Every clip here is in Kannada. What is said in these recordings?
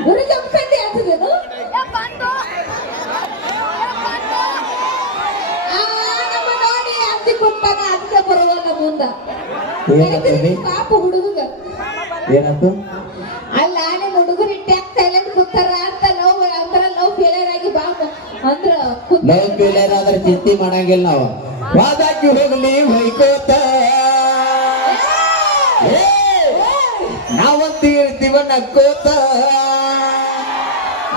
ಗುರು ಜಂಪಂಡಿ ಆಗ್ತದೇನು ನಮ್ಮ ನೋಡಿ ಅಜ್ಜಿ ಕೊಟ್ಟಾಗ ಅದಕ್ಕೆ ಬರೋಲ್ಲ ಮುಂದ ಪಾಪ ಹುಡುಗ ಏನಾಯ್ತು ಅಲ್ಲ ನಿಮ್ಮ ಹುಡುಗರು ಟ್ಯಾಕ್ ಸೈಲೆಂಟ್ ಕೂತಾರ ಅಂತ ಲವ್ ಅಂದ್ರ ಲವ್ ಫೇಲಿಯರ್ ಆಗಿ ಬಾ ಅಂದ್ರ ಲವ್ ಫೇಲಿಯರ್ ಆದ್ರೆ ಚಿಂತೆ ಮಾಡಂಗಿಲ್ಲ ನಾವು ವಾದಾಕಿ ಹೋಗ್ಲಿ ಹೊಯ್ಕೋತ ನಾವಂತ ಹೇಳ್ತೀವ ನಕ್ಕೋತ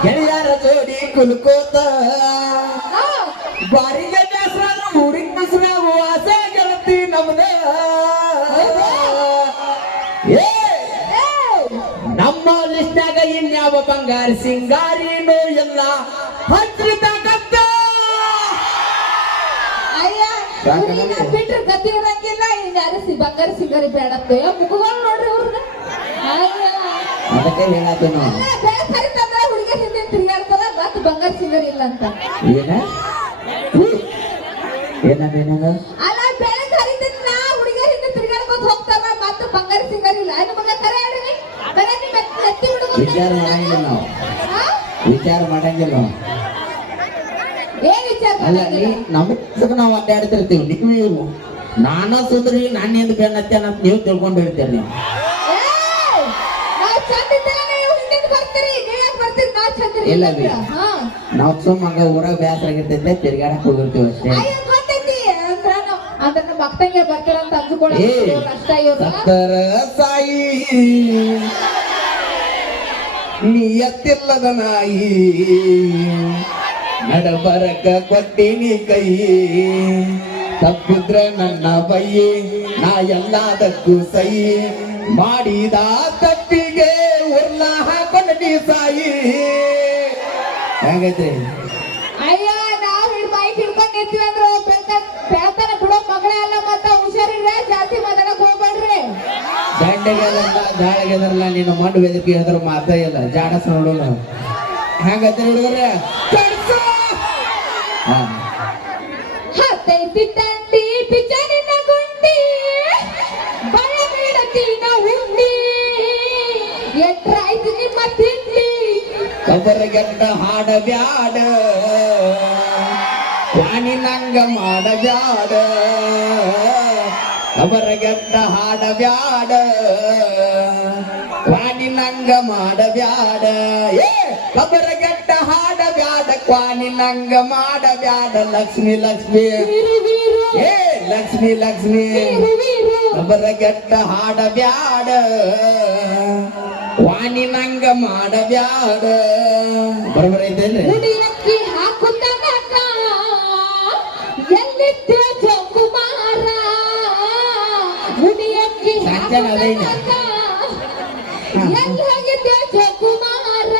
ಗೆಳೆಯರ ಜೋಡಿ ಕುಲ್ಕೋತ ಬಾರಿಗೆ ಬೇಸರ ಹುಡುಗ ವಾಸ ಗೆಳತಿ ನಮ್ದ ನಮ್ಮ ಲಿಸ್ಟ್ನಾಗ ಇನ್ಯಾವ ಬಂಗಾರ ಸಿಂಗಾರಿನೋ ಎಲ್ಲ ಹಚ್ಚಿದಾಗತ್ತ ಬಿಟ್ರೆ ಗತಿ ಇರಂಗಿಲ್ಲ ಯಾರು ಬಂಗಾರ ಸಿಂಗಾರಿ ಬೇಡತ್ತೆ ಮುಖಗಳು ನೋಡ್ರಿ ಅವ್ರನ್ನ ಅದಕ್ಕೆ ಹೇಳತ್ತೆ ನಾವು ಕರಿತಂದ್ರ ಹುಡುಗ ಹಿಂದೆ ತಿರುಗಾಡ್ತಾರ ಮತ್ ಬಂಗಾರ ಸಿಂಗಾರಿ ಇಲ್ಲ ಅಂತ ಏನೇನ ಅಲ್ಲ ಬೆಳೆ ಕರಿತಂದ್ರ ಹುಡುಗ ಹಿಂದೆ ತಿರುಗಾಡ್ಕೊತ ಹೋಗ್ತಾರ ಮತ್ ಬಂಗಾರ ಸಿಂಗಾರಿ ಇಲ್ಲ ಇನ್ನು ಮಗ ಕರೆ ಹೇಳಿನಿ ಬರೀ ನಿಮ್ಮ ಎತ್ತಿ ಹುಡುಗ ವಿಚಾರ ಮಾಡಂಗಿಲ್ಲ ನಾವು ವಿಚಾರ ಮಾಡಂಗಿಲ್ಲ ನಾವು ಏನ್ ವಿಚಾರ ಅಲ್ಲ ನೀ ನಮಗ ನಾವು ಅಡ್ಡಾಡ್ತಿರ್ತೀವಿ ನೀವು ನಾನ ಸುಂದ್ರಿ ನಾನು ಎಂದು ಬೆನ್ನತ್ತೆ ಅಂತ ನೀವು ತಿಳ್ಕೊಂಡು ಹೇಳ್ತೀರಿ ನೀವು ಇಲ್ಲ ನಾವು ಸುಮ್ಮ ಹಂಗ ಊರಾಗ ಬೇಸರ ಆಗಿರ್ತೈತೆ ತಿರ್ಗಾಡಕ್ ಹೋಗಿರ್ತೀವಿ ಅಷ್ಟೇ ಸತ್ತರ ಸಾಯಿ ನೀ ಎತ್ತಿಲ್ಲದ ನಾಯಿ ನಡಬರಕ ಕೊಟ್ಟಿನಿ ಕೈ ತಪ್ಪಿದ್ರ ನನ್ನ ಬೈ ನಾ ಎಲ್ಲದಕ್ಕೂ ಸೈ ಮಾಡಿದ ತಪ್ಪಿಗೆ ಉರ್ಲ ಹಾಕೊಂಡಿ ಸಾಯಿ ಹೆಂಗೈತ್ರಿ ಅಯ್ಯ ನಾವ್ ಬೈಕ್ ಹಿಡ್ಕೊಂಡ್ ನಿಂತೀವಿ ಅಂದ್ರೆ ಬೆಳತನ ಬಿಡೋ ಮಗಳೇ ಅಲ್ಲ ಮತ್ತ ಹುಷಾರಿರ್ರೆ ಜಾಸ್ತಿ ಮಾತಾಡಕ್ ಹೋಗ್ಬೇಡ್ರಿ ದಂಡೆಗೆಲ್ಲ ಜಾಳಗೆದರಲ್ಲ ನೀನು ಮಣ್ಣು ಬೆದರಿಕೆ ಅದ್ರ ಮಾತಾ ಇಲ್ಲ ಜಾಡಸ್ ನೋಡೋಣ ಹೆಂಗೈತ್ರಿ ಹುಡುಗರೇ ಹತ್ತೈತಿ ತಂಡಿ ಪಿಚನಿನ ಗುಂಡಿ ಬಳ ಬೀಳತಿನ ಉಂಡಿ ಎಟ್ರಾಯ್ತು ನಿಮ್ಮ ತಿಂಡಿ ಕಬರಗೆಟ್ಟ ಹಾಡಬ್ಯಾಡ ವಾಣಿ ನಂಗ ಮಾಡಬ್ಯಾಡ ಕಬರಗೆಟ್ಟ ಹಾಡಬ್ಯಾಡ ವಾಣಿ ನಂಗ ಮಾಡಬ್ಯಾಡ ಕಬರಗೆಟ್ಟ ಹಾಡಬ್ಯಾಡ ಕ್ವಾನಿ ನಂಗ ಮಾಡಬ್ಯಾಡ ಲಕ್ಷ್ಮಿ ಲಕ್ಷ್ಮಿ ಲಕ್ಷ್ಮಿ ಲಕ್ಷ್ಮಿ ಕಬರಗೆಟ್ಟ ಹಾಡಬ್ಯಾಡ ವಾಣಿ ನಂಗ ಮಾಡಬ್ಯಾಡ ಬರಬರೈತೇನ್ರಿ ಹುಡಿಯಕ್ಕಿ ಹಾಕುತ್ತಾಗ ಎಲ್ಲಿದ್ದೆ ಜೋಕುಮಾರ ಹುಡಿಯಕ್ಕಿ ಹಾಕುತ್ತಾಗ ಎಲ್ಲಿ ಹೋಗಿದ್ದೆ ಜೋಕುಮಾರ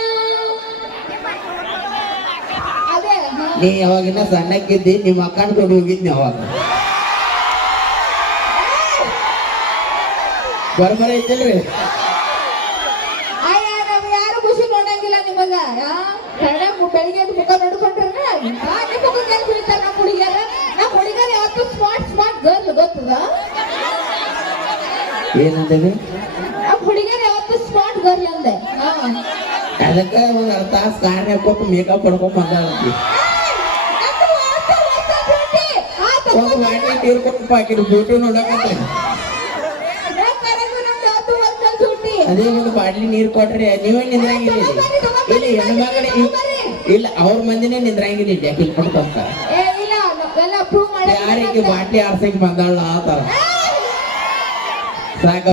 ಅದೇ ನೀ ಯಾವಾಗಿನ ಸಣ್ಣಕ್ಕಿದ್ದಿ ನಿಮ್ಮ ಅಕ್ಕನ ಕೊಡು ಹೋಗಿದ್ನಿ ಅವಾಗ ಬರಬರೈತೇನ್ರಿ ಯಾರು ಖುಷಿ ನೋಡಂಗಿಲ್ಲ ನಿಮಗ ಕನ್ನಡ ಬೆಳಿಗ್ಗೆ ಮುಖ ನೋಡ್ಕೊಂಡ್ರೆ ಮುಖ ಕೆಲಸ ಇರ್ತಾರ ನಮ್ಮ ಹುಡುಗಿಯರ ನಮ್ಮ ಹುಡುಗರು ಯಾವತ್ತು ಸ್ಮಾರ್ಟ್ ಸ್ಮಾರ್ಟ್ ಗರ್ಲ್ ಗೊತ್ತದ ಏನಂತೇವಿ ನಮ್ಮ ಹುಡುಗಿಯರು ಯಾವತ್ತು ಸ್ಮಾರ್ಟ್ ಗರ್ಲ್ ಅಂದೆ ಅದಕ್ಕೆ ಒಂದ್ ಅರ್ಧ ತಾಸು ಕಾರ್ಯ ಕೊಟ್ಟು ಮೇಕಪ್ ಪಡ್ಕೊಂಡ್ ಬಂದಿ ಒಂದು ವಾಟಿ ನೀರು ಕೊಟ್ಟು ಪಾಕಿಟ್ ಬ್ಯೂಟಿ ನೋಡಕತ್ತೆ ಅದೇ ಒಂದು ಬಾಟ್ಲಿ ನೀರ್ ಕೊಟ್ರಿ ನೀವೇ ನಿಂದ್ರಂಗಿಲ್ಲ ಇಲ್ಲಿ ಹೆಣ್ಣು ಮಗನೇ ಇಲ್ಲ ಅವ್ರ ಮಂದಿನೇ ನಿಂದ್ರಂಗಿಲ್ಲ ಇಲ್ಲಿ ಯಾಕೆ ಇಲ್ಲಿ ಕೊಡ್ತಂತ ಯಾರಿಗೆ ಬಾಟ್ಲಿ ಆರ್ಸಕ್ ಬಂದಾಳ ಆತರ ಸಾಕ